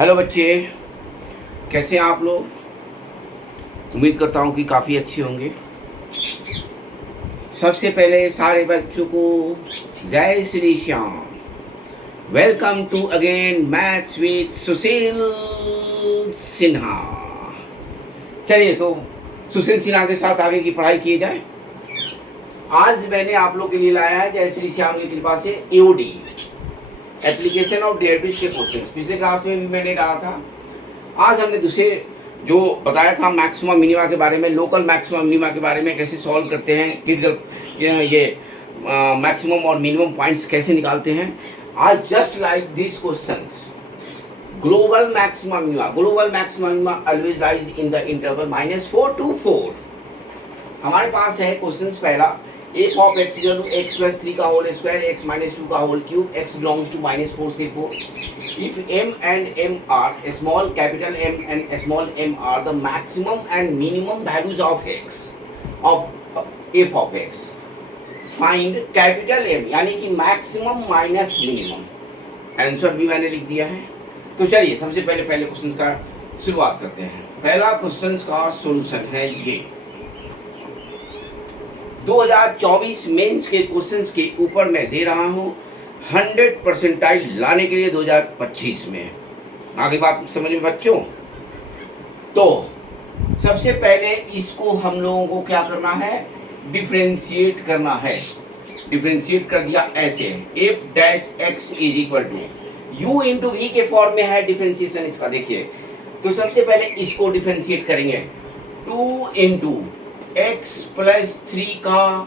Hello बच्चे, कैसे हैं आप लोग। उम्मीद करता हूँ कि काफ़ी अच्छे होंगे। सबसे पहले सारे बच्चों को जय Shri Shyam. Welcome to again maths with Sushil Sinha. चलिए तो सुशील सिन्हा के साथ आगे की पढ़ाई की जाए। आज मैंने आप लोग के लिए लाया है जय श्री श्याम की कृपा से एओडी एप्लीकेशन ऑफ डेरिवेटिव्स के क्वेश्चन। पिछले क्लास में भी मैंने डाला था। आज हमने दूसरे जो बताया था मैक्सिमा मिनिमा के बारे में, लोकल मैक्सिमा मिनिमा के बारे में कैसे सॉल्व करते हैं, क्रिटिकल ये मैक्सिमम और मिनिमम पॉइंट्स कैसे निकालते हैं। आज just like this questions, global maxima minima always lies in the interval -4 to 4। हमारे पास है क्वेश्चंस पहला, f of x equal to x plus 3 का होल स्क्वायर x minus 2 का whole cube x belongs to -4 से 4। if m and m are small capital M and small m are the maximum and minimum values of x of f of x, find capital M यानी कि maximum minus minimum. Answer भी मैंने लिख दिया है। तो चलिए सबसे पहले क्वेश्चंस का शुरुआत करते हैं। पहला क्वेश्चंस का सॉल्यूशन है ये 2024 मेंस के क्वेश्चंस के ऊपर मैं दे रहा हूं 100 परसेंटाइल लाने के लिए 2025 में। आगे बात समझ में बच्चों। तो सबसे पहले इसको हम लोगों को क्या करना है, डिफरेंशिएट करना है। डिफरेंशिएट कर दिया ऐसे, f dash x is equal to u into v के फॉर्म में है डिफरेंशिएशन इसका। देखिए तो सबसे पहले इसको डिफरेंशिएट करेंगे, 2 इंटू x प्लस 3 का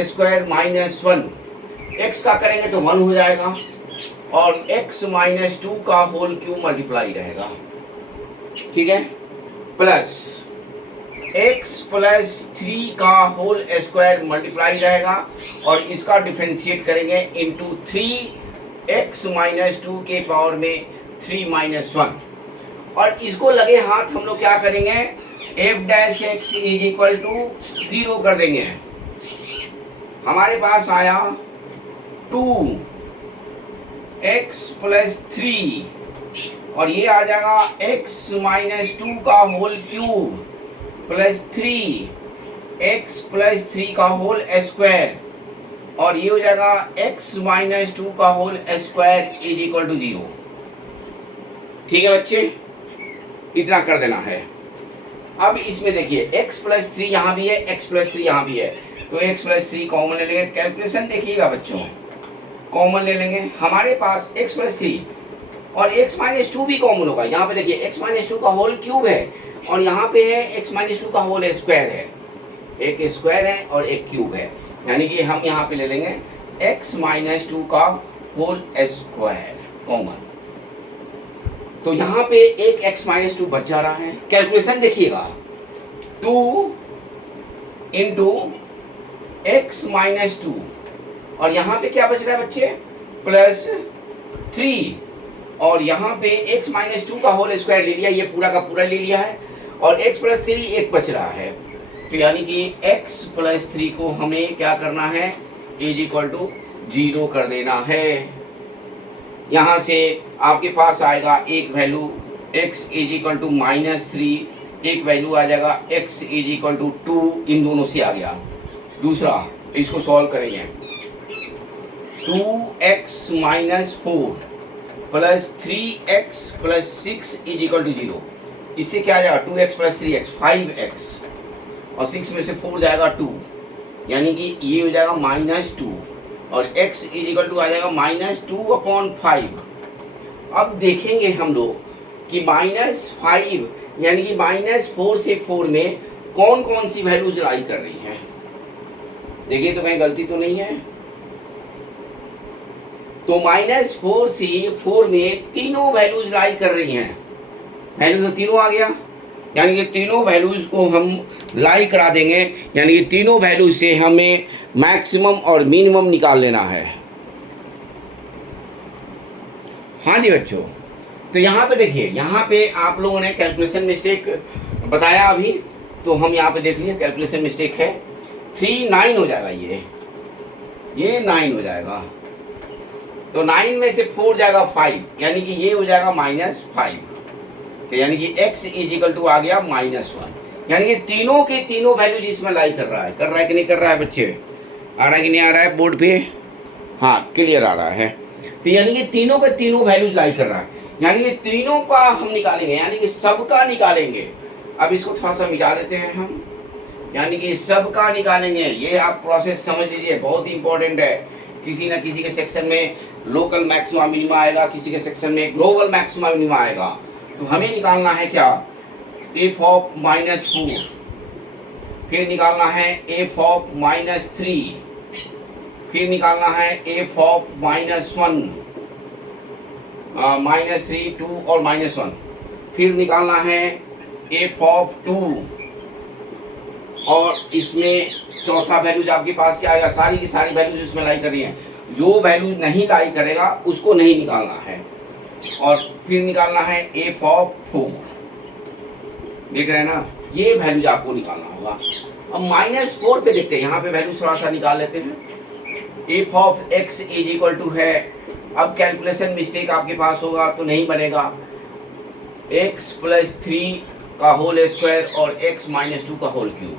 स्क्वायर माइनस 1, x का करेंगे तो 1 हो जाएगा और x माइनस 2 का होल क्यूब मल्टीप्लाई रहेगा, ठीक है, प्लस x प्लस 3 का होल स्क्वायर मल्टीप्लाई रहेगा और इसका डिफरेंशिएट करेंगे इंटू 3x माइनस 2 के पावर में 3 माइनस 1। और इसको लगे हाथ हम लोग क्या करेंगे, f dash x is equal to 0 कर देंगे। हमारे पास आया 2x प्लस 3 और ये आ जाएगा x माइनस 2 का whole cube plus 3x plus 3 का होल स्क्वायर और ये हो जाएगा x माइनस 2 का whole square is equal to 0। ठीक है बच्चे, इतना कर देना है। अब इसमें देखिए x प्लस 3 यहाँ भी है, x प्लस 3 यहाँ भी है, तो x प्लस 3 कॉमन ले लेंगे। कैलकुलेशन देखिएगा बच्चों, कॉमन ले लेंगे। हमारे पास x प्लस 3 और x माइनस 2 भी कॉमन होगा। यहाँ पे देखिए x माइनस 2 का होल क्यूब है और यहाँ पे है x माइनस 2 का होल स्क्वायर है, एक स्क्वायर है और एक क्यूब है, यानी कि हम यहाँ पे ले लेंगे x माइनस 2 का होल स्क्वायर कॉमन। तो यहाँ पे एक x माइनस 2 बच जा रहा है। कैलकुलेशन देखिएगा, 2 इंटू एक्स माइनस 2 और यहाँ पे क्या बच रहा है बच्चे, प्लस 3 और यहाँ पे x माइनस 2 का होल स्क्वायर ले लिया, ये पूरा का पूरा ले लिया है और x प्लस 3 एक बच रहा है। तो यानी कि x प्लस 3 को हमें क्या करना है, इज इक्वल टू 0 कर देना है। यहाँ से आपके पास आएगा एक value x is equal to -3, एक वैल्यू आ जाएगा x इज इक्वल टू 2, इन दोनों से आ गया। दूसरा इसको सॉल्व करेंगे, 2x minus 4 plus 3x plus 6 is equal to 0। इससे क्या आ जाएगा, 2x प्लस 3x 5x और 6 में से 4 जाएगा 2, यानी कि ये हो जाएगा -2 और x इज इक्वल टू आ जाएगा -2/5। अब देखेंगे हम लोग कि -5 यानी कि -4 से 4 में कौन कौन सी वैल्यूज लाई कर रही हैं। देखिए तो कहीं गलती तो नहीं है। तो -4 से 4 में तीनों वैल्यूज लाई कर रही हैं। वैल्यू तो तीनों आ गया, यानी कि तीनों वैल्यूज को हम लाई करा देंगे, यानी कि तीनों वैल्यूज से हमें मैक्सिमम और मिनिमम निकाल लेना है। हाँ जी बच्चों, तो यहाँ पे देखिए, यहाँ पे आप लोगों ने कैलकुलेशन मिस्टेक बताया अभी, तो हम यहाँ पे देख लीजिए कैलकुलेशन मिस्टेक है। 3 9 हो जाएगा, ये 9 हो जाएगा। तो 9 में से 4 जाएगा 5, यानी कि ये हो जाएगा -5। तो यानी कि x इजिकल टू आ गया -1। यानी कि तीनों के तीनों वैल्यू जिसमें लाई कर रहा है कि नहीं कर रहा है बच्चे? आ रहा है कि नहीं आ रहा है बोर्ड पे? हाँ, क्लियर आ रहा है। तो यानी कि तीनों के तीनों वैल्यूज लाई कर रहा है, यानी कि तीनों का हम निकालेंगे, यानी कि सबका निकालेंगे। अब इसको थोड़ा सा मिटा देते हैं हम, यानी कि सबका निकालेंगे। ये आप प्रोसेस समझ लीजिए, बहुत इंपॉर्टेंट है। किसी न किसी के सेक्शन में लोकल मैक्सिमा मिनिमा आएगा, किसी के सेक्शन में ग्लोबल मैक्सिमा मिनिमा आएगा। तो हमें निकालना है क्या? f ऑफ -4, फिर निकालना है f ऑफ -3, फिर निकालना है f ऑफ -1, -3, 2 और -1, फिर निकालना है f ऑफ 2, और इसमें चौथा वैल्यूज आपके पास क्या आएगा? सारी की सारी वैल्यूज इसमें लाई करनी है। जो वैल्यू नहीं लाई करेगा उसको नहीं निकालना है। और फिर निकालना है f ऑफ 4, देख रहे हैं ना? ये वैल्यूज आपको निकालना होगा। अब -4 पे देखते हैं, यहाँ पे वैल्यू थोड़ा सा निकाल लेते हैं। f of x is equal to है, अब कैलकुलेशन मिस्टेक आपके पास होगा तो नहीं बनेगा, x + 3 का होल स्क्वायर और x - 2 का होल क्यूब।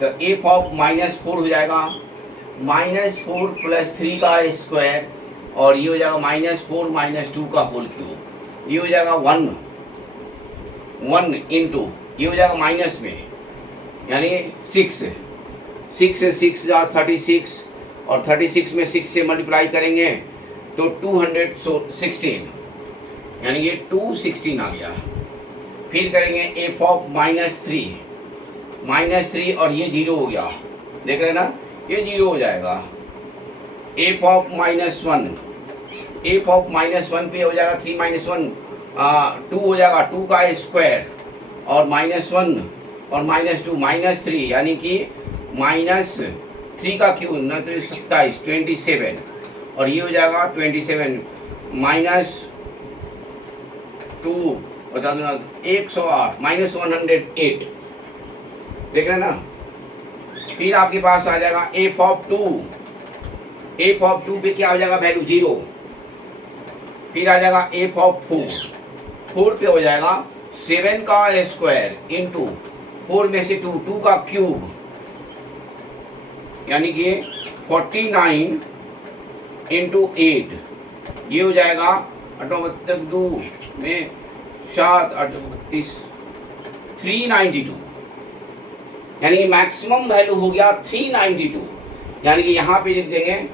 तो f ऑफ -4 हो जाएगा -4 + 3 का स्क्वायर, और ये हो जाएगा -4 - 2 का होल क्यूब। ये हो जाएगा 1 इंटू, ये हो जाएगा माइनस में, यानी 6 से 6 जा 36, और 36 में 6 से मल्टीप्लाई करेंगे तो 216, यानी ये 216 आ गया। फिर करेंगे f ऑफ -3 और ये 0 हो गया, देख रहे हैं ना? ये 0 हो जाएगा। f ऑफ -1, f ऑफ -1 पे हो जाएगा 3 - 1 2 हो जाएगा, 2 का स्क्वायर और -1 और -2 -3, यानी कि -3 का क्यूब 27 27, और ये हो जाएगा 27 -2 बता दूंगा 108 -108, देख रहे हैं ना? फिर आपके पास आ जाएगा f ऑफ 2 पे क्या हो जाएगा? वैल्यू 0। फिर आ जाएगा f ऑफ 4 पे हो जाएगा 7 का स्क्वायर इंटू 4 में से 2 का क्यूब, यानी कि 49 इंटू 8, ये हो जाएगा 2 में 7 32 392, यानी कि मैक्सिमम वैल्यू हो गया 392। यानी कि यहाँ पे लिख देंगे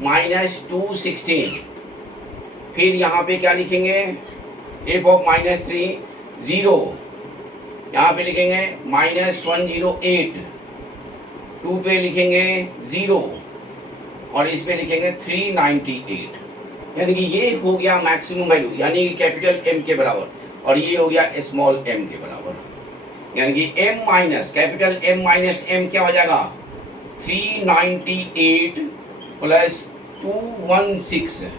-216, फिर यहाँ पे क्या लिखेंगे? f ऑफ -3 0, यहाँ पे लिखेंगे -108, 2 पे लिखेंगे 0, और इस पे लिखेंगे 398, यानी कि ये हो गया मैक्सिमम वैल्यू, यानी कि कैपिटल M के बराबर, और ये हो गया स्मॉल m के बराबर। यानी कि कैपिटल M - M क्या हो जाएगा? 398 + 216,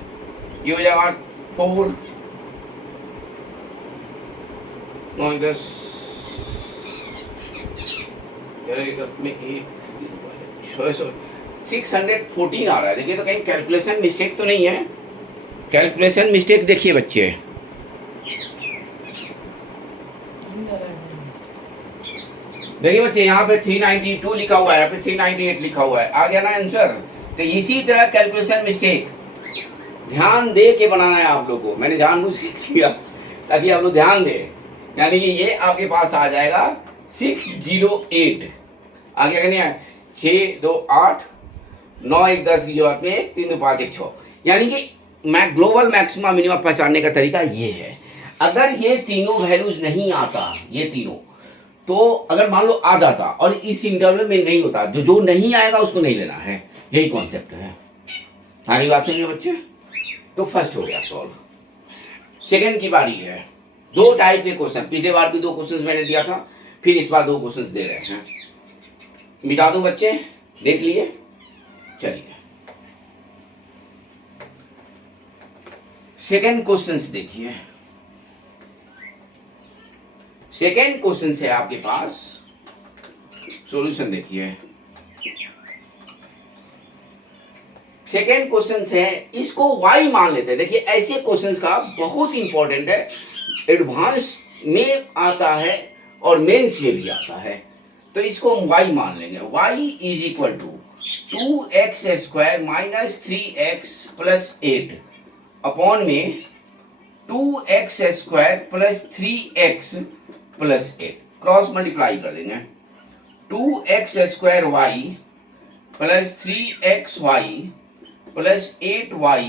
ये हो जाएगा 4 9 10 में 614 आ रहा है। देखिए तो कहीं कैलकुलेशन मिस्टेक तो नहीं है? कैलकुलेशन मिस्टेक देखिए बच्चे, देखिए बच्चे, यहाँ पे 392 लिखा हुआ है, यहाँ पे 398 लिखा हुआ है, आ गया ना आंसर? तो इसी तरह कैलकुलेशन मिस्टेक ध्यान दे के बनाना है आप लोगों को। मैंने जानबूझ के किया ताकि आप लोग ध्यान दें। यानी कि ये आपके पास आ जाएगा 608, आ गया कि नहीं? 6 2 8 9 1 10 की जरूरत में 3 2 5 1 6, यानी कि ग्लोबल मैक्सिमा मिनिमा पहचानने का तरीका ये है। अगर ये तीनों वैल्यूज नहीं आता, ये तीनों, तो अगर मान लो आ जाता और इस इंटरवल में नहीं होता, जो नहीं आएगा उसको नहीं लेना है, यही कॉन्सेप्ट है। सारी बात समझिए बच्चे? तो फर्स्ट हो गया सॉल्व। सेकंड की बारी है। 2 टाइप के क्वेश्चन, पिछले बार भी 2 क्वेश्चन मैंने दिया था, फिर इस बार 2 क्वेश्चन दे रहे हैं। मिटा दूं बच्चे? देख लिए? चलिए सेकंड क्वेश्चन देखिए। सेकेंड क्वेश्चन से आपके पास सॉल्यूशन देखिए। सेकेंड क्वेश्चन है, इसको y मान लेते हैं। देखिए ऐसे क्वेश्चंस का बहुत इंपॉर्टेंट है, एडवांस में आता है और मेंस में भी आता है। तो इसको हम y मान लेंगे। y is equal to 2x square minus 3x plus 8 upon में 2x square plus 3x plus 8 cross multiply कर देंगे। 2x square y plus 3xy plus 8y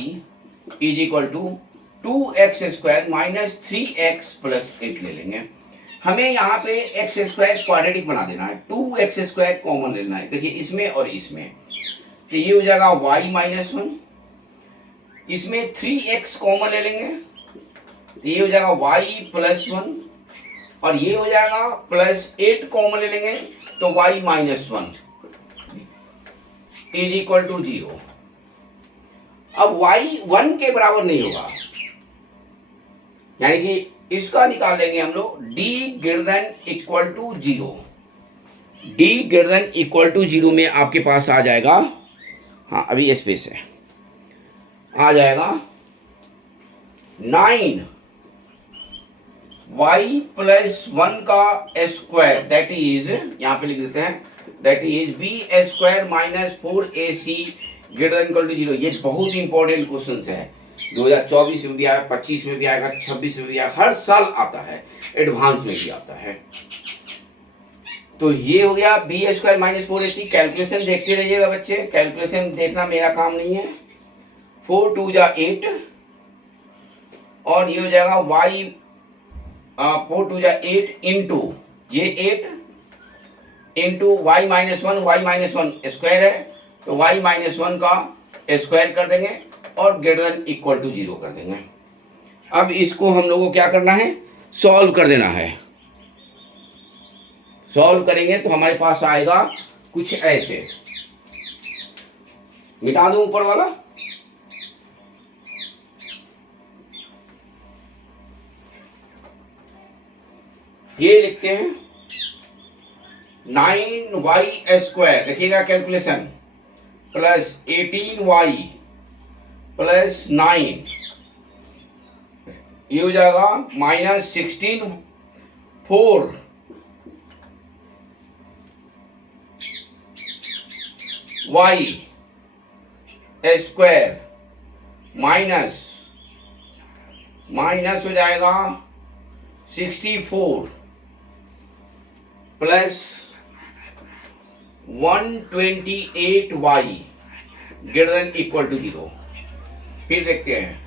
is equal to 2x square minus 3x plus 8 ले लेंगे। हमें यहाँ पे x square quadratic बना देना है, 2x स्क्वायर कॉमन लेना है। देखिए इसमें और इसमें, तो ये हो जाएगा y माइनस 1, इसमें 3x कॉमन ले लेंगे तो ये हो जाएगा y प्लस 1, और ये हो जाएगा प्लस 8 कॉमन ले लेंगे तो y minus 1 is equal to 0। अब y 1 के बराबर नहीं होगा, यानी कि इसका निकाल लेंगे हम लोग d greater than equal to 0। d greater than equal to 0 में आपके पास आ जाएगा, हाँ अभी स्पेस है, आ जाएगा 9 y प्लस 1 का स्क्वायर दैट इज, यहाँ पे लिख देते हैं, that is b square minus 4ac greater than equal to 0। ये बहुत इंपॉर्टेंट क्वेश्चन है, 2024 में भी आया, 25 में भी आएगा, 26 में भी आएगा, हर साल आता है, एडवांस में भी आता है। तो ये हो गया B square minus 4ac। Calculation देखते रहिएगा बच्चे, कैलकुलेशन देखना मेरा काम नहीं है। 4 2 जा 8 और ये हो जाएगा y 4 2 जा 8 इंटू ये 8 इंटू y माइनस 1 स्क्वायर है तो y माइनस 1 का स्क्वायर कर देंगे और ग्रेटर देन इक्वल टू 0 कर देंगे। अब इसको हम लोगों को क्या करना है, सॉल्व कर देना है। सॉल्व करेंगे तो हमारे पास आएगा कुछ ऐसे, मिटा दूं ऊपर वाला, ये लिखते हैं 9y स्क्वायर, देखिएगा कैलकुलेशन, प्लस 18y प्लस 9, ये हो जाएगा माइनस 16 4 y स्क्वायर माइनस हो जाएगा 64 plus 128y greater than equal to 0। फिर देखते हैं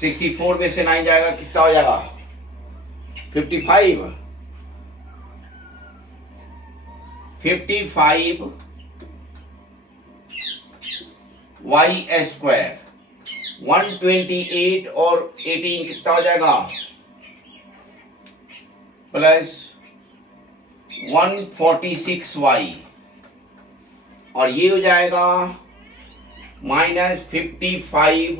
64 में से 9 जाएगा, कितना हो जाएगा 55 y स्क्वायर 128 और 18 कितना हो जाएगा प्लस 146y, और ये हो जाएगा minus 55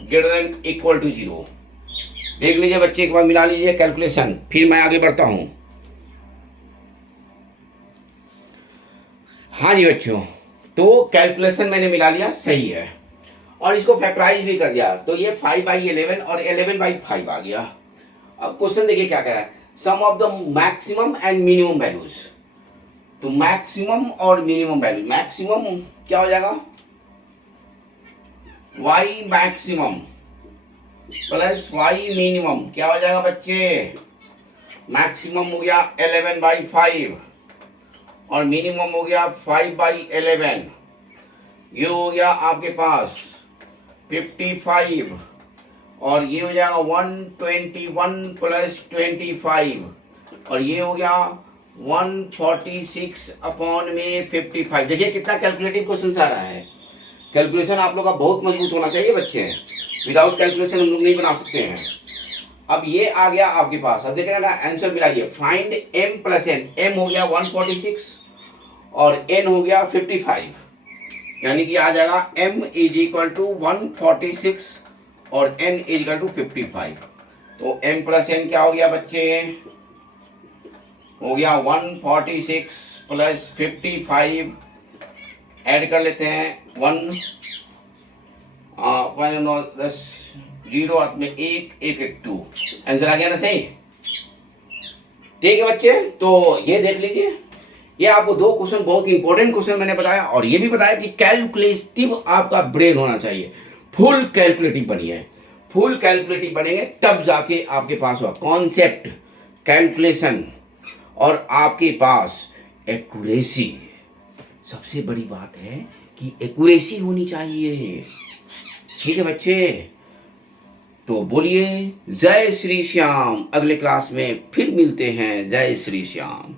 greater than equal to 0। देख लीजिए बच्चे, एक बार मिला लीजिए कैलकुलेशन, फिर मैं आगे बढ़ता हूं। हाँ जी बच्चों, तो कैलकुलेशन मैंने मिला लिया, सही है, और इसको फैक्टराइज भी कर दिया, तो ये 5/11 और 11/5 आ गया। अब क्वेश्चन देखिए क्या कह रहा है, sum of the maximum and minimum values. तो मैक्सिमम और मिनिमम वैल्यू, मैक्सिमम क्या हो जाएगा y maximum plus y minimum, क्या हो जाएगा बच्चे, मैक्सिमम हो गया 11/5 और मिनिमम हो गया 5/11, ये हो गया आपके पास 55 और ये हो जाएगा 121 प्लस 25 और ये हो गया 146 अपॉन में 55। देखिए कितना कैलकुलेटिव क्वेश्चन आ रहा है। कैलकुलेशन आप लोग का बहुत मजबूत होना चाहिए बच्चे, विदाउट कैलकुलेशन हम लोग नहीं बना सकते हैं। अब ये आ गया आपके पास, अब देखिए ना आंसर मिलाइए, find m plus n। m हो गया 146 और n हो गया 55, यानी कि आ जाएगा m इज इक्वल टू 146 और n इज इक्वल टू 55। तो m प्लस n क्या हो गया बच्चे, हो गया 146 प्लस 55 ऐड कर लेते हैं 1 5 9 10 0 हाथ में 1 1 1 2। आंसर आ गया ना सही? ठीक है बच्चे, तो ये देख लीजिए, ये आपको दो क्वेश्चन बहुत इंपॉर्टेंट क्वेश्चन मैंने बताया, और ये भी बताया कि कैलकुलेटिव आपका ब्रेन होना चाहिए, फुल कैलकुलेटिव बनिए। फुल कैलकुलेटिव बनेंगे तब जाके आपके पास हुआ कॉन्सेप्ट, कैलकुलेशन, और आपके पास एक्यूरेसी। सबसे बड़ी बात है कि एक्यूरेसी होनी चाहिए। ठीक है बच्चे, तो बोलिए जय श्री श्याम। अगले क्लास में फिर मिलते हैं। जय श्री श्याम।